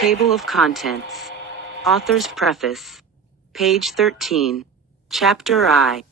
Table of Contents. Author's Preface. Page 13. Chapter I.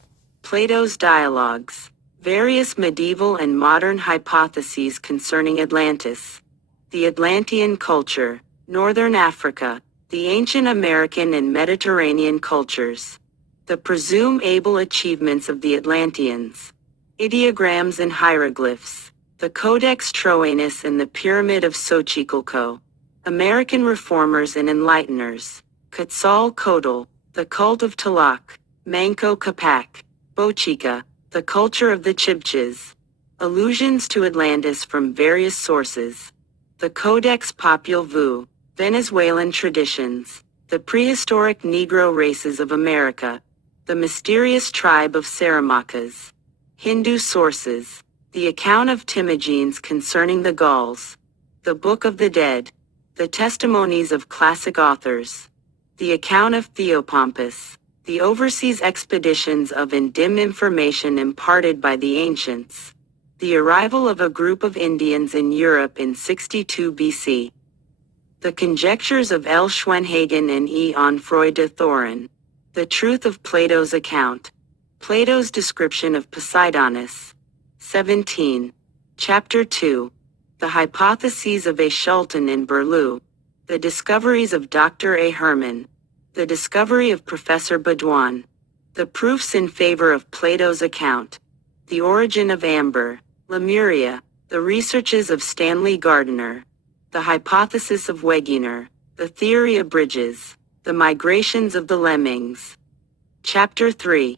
Plato's Dialogues. Various medieval and modern hypotheses concerning Atlantis. The Atlantean culture. Northern Africa. The ancient American and Mediterranean cultures. The presumed able achievements of the Atlanteans. Ideograms and hieroglyphs. The Codex Troanus and the Pyramid of Xochicalco. American reformers and enlighteners. Quetzalcoatl, the cult of Tlaloc. Manco Capac. Bochica, the culture of the Chibchas. Allusions to Atlantis from various sources. The Codex Popul Vuh. Venezuelan traditions. The prehistoric Negro races of America. The mysterious tribe of Saramacas. Hindu sources. The account of Timagenes concerning the Gauls. The Book of the Dead. The testimonies of classic authors. The account of Theopompus. The overseas expeditions of and dim information imparted by the ancients. The arrival of a group of Indians in Europe in 62 BC. The conjectures of L. Schwenhagen and E. Onfroy de Thorin. The truth of Plato's account. Plato's description of Poseidonus. 17. Chapter 2. The hypotheses of A. Schulten and Berlou. The discoveries of Dr. A. Herman. The discovery of Professor Baudouin. The proofs in favor of Plato's account. The origin of amber. Lemuria. The researches of Stanley Gardiner. The hypothesis of Wegener. The theory of bridges. The migrations of the lemmings. Chapter 3.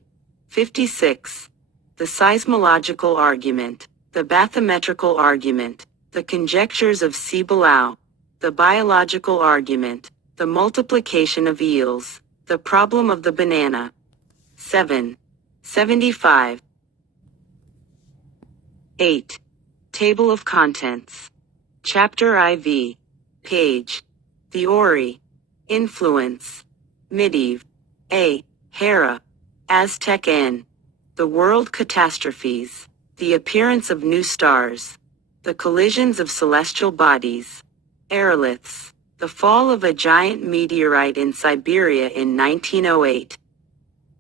56. The seismological argument. The bathymetrical argument. The conjectures of Cibolau. The biological argument. The multiplication of eels. The problem of the banana. 7. 75. 8. Table of Contents. Chapter IV. Page. The Ori. Influence. Mediev. A. Hera. Aztec N. The world catastrophes. The appearance of new stars. The collisions of celestial bodies. Aeroliths. The fall of a giant meteorite in Siberia in 1908.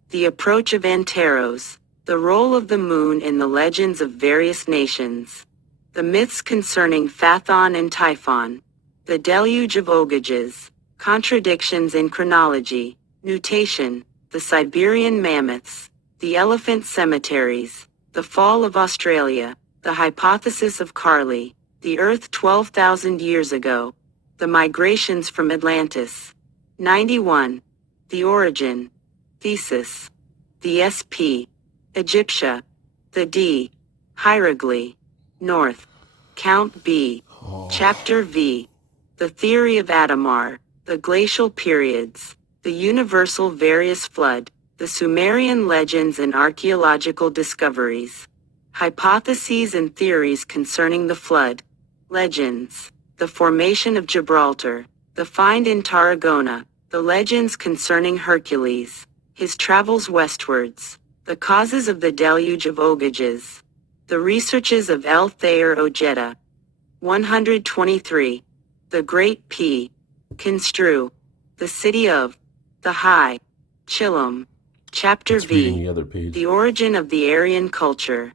The approach of Anteros. The role of the moon in the legends of various nations. The myths concerning Phaethon and Typhon. The deluge of Ogages. Contradictions in chronology. Nutation. The Siberian mammoths. The elephant cemeteries. The fall of Australia. The hypothesis of Carli. The Earth 12,000 years ago. The migrations from Atlantis. 91. The origin. Thesis. The SP. Egyptia. The D. Hierogly. North. Count B. Chapter V. The theory of Adamar. The glacial periods. The universal various flood. The Sumerian legends and archaeological discoveries. Hypotheses and theories concerning the flood. Legends. The formation of Gibraltar. The find in Tarragona. The legends concerning Hercules. His travels westwards. The causes of the deluge of Ogages. The researches of L. Thayer Ojeda. 123. The Great P. Construe. The city of. The High. Chillum. Chapter V. The origin of the Aryan culture.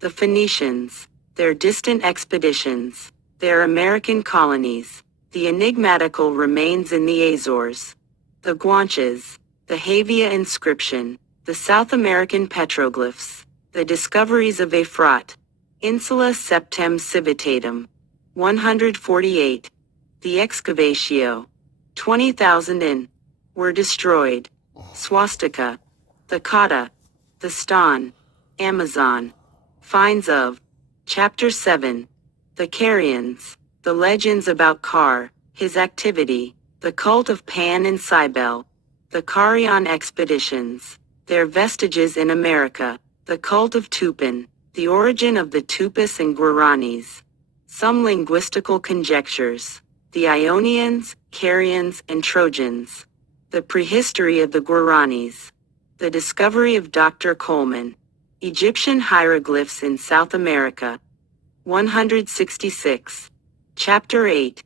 The Phoenicians. Their distant expeditions. Their American colonies. The enigmatical remains in the Azores. The Guanches. The Havia inscription. The South American petroglyphs. The discoveries of Efrat. Insula Septem Civitatum. 148. The excavatio. 20,000 in. Were destroyed. Swastika. The Kata. The Stan. Amazon. Finds of. Chapter 7. The Carians. The legends about Car. His activity. The cult of Pan and Cybele. The Carian expeditions. Their vestiges in America. The cult of Tupin. The origin of the Tupis and Guaranis. Some linguistical conjectures. The Ionians, Carians, and Trojans. The prehistory of the Guaranis. The discovery of Dr. Coleman. Egyptian hieroglyphs in South America. 166. Chapter 8.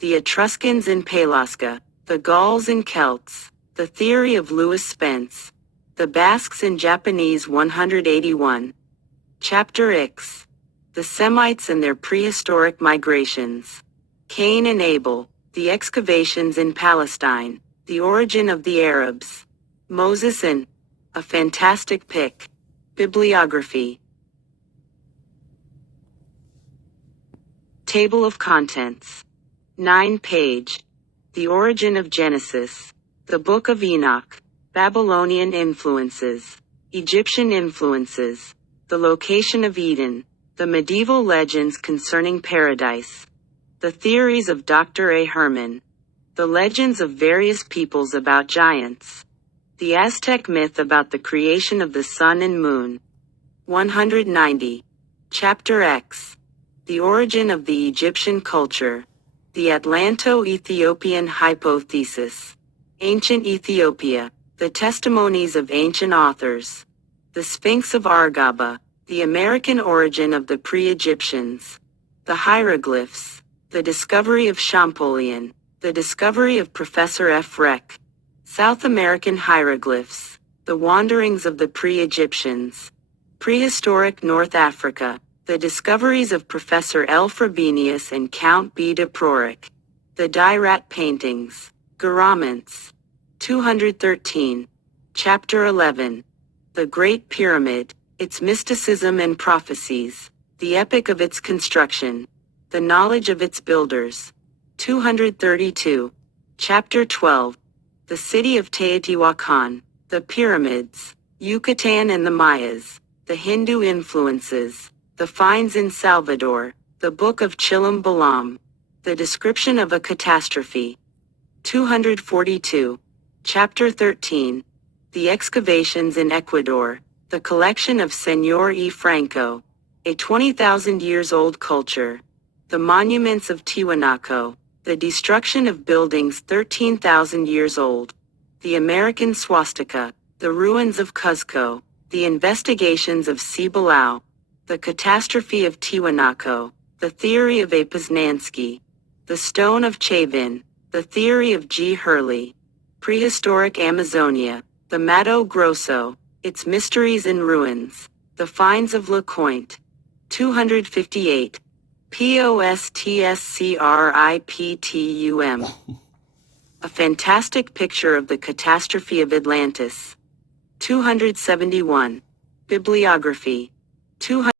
the Etruscans in Pelasga, the Gauls and Celts, the theory of Louis Spence, the Basques in Japanese 181. Chapter X. The Semites and their prehistoric migrations. Cain and Abel, the excavations in Palestine, the origin of the Arabs. Moses and a fantastic pic. Bibliography. Table of Contents. 9-page. The Origin of Genesis. The Book of Enoch. Babylonian Influences. Egyptian Influences. The Location of Eden. The Medieval Legends Concerning Paradise. The Theories of Dr. A. Herman. The Legends of Various Peoples About Giants. The Aztec Myth About the Creation of the Sun and Moon. 190. Chapter X. The Origin of the Egyptian Culture. The Atlanto-Ethiopian Hypothesis. Ancient Ethiopia. The Testimonies of Ancient Authors. The Sphinx of Argaba. The American Origin of the Pre-Egyptians. The Hieroglyphs. The Discovery of Champollion. The Discovery of Professor F. Reck. South American Hieroglyphs. The Wanderings of the Pre-Egyptians. Prehistoric North Africa. The Discoveries of Professor L. Frobenius and Count B. de Proric. The Dairat Paintings. Garments. 213. Chapter 11. The Great Pyramid. Its mysticism and prophecies. The epic of its construction. The knowledge of its builders. 232. Chapter 12. The City of Teotihuacan. The Pyramids. Yucatan and the Mayas. The Hindu Influences. The Finds in Salvador. The Book of Chilam Balam. The Description of a Catastrophe. 242. Chapter 13. The Excavations in Ecuador. The Collection of Señor E. Franco. A 20,000 years old culture. The Monuments of Tiwanaku. The Destruction of Buildings 13,000 years old. The American Swastika. The Ruins of Cuzco. The Investigations of Cibao. The Catastrophe of Tiwanaku. The Theory of A. Poznansky. The Stone of Chavin. The Theory of G. Hurley. Prehistoric Amazonia. The Mato Grosso. Its Mysteries and Ruins. The Finds of LeCointe. 258. Postscriptum. A fantastic picture of the catastrophe of Atlantis. 271. Bibliography. 200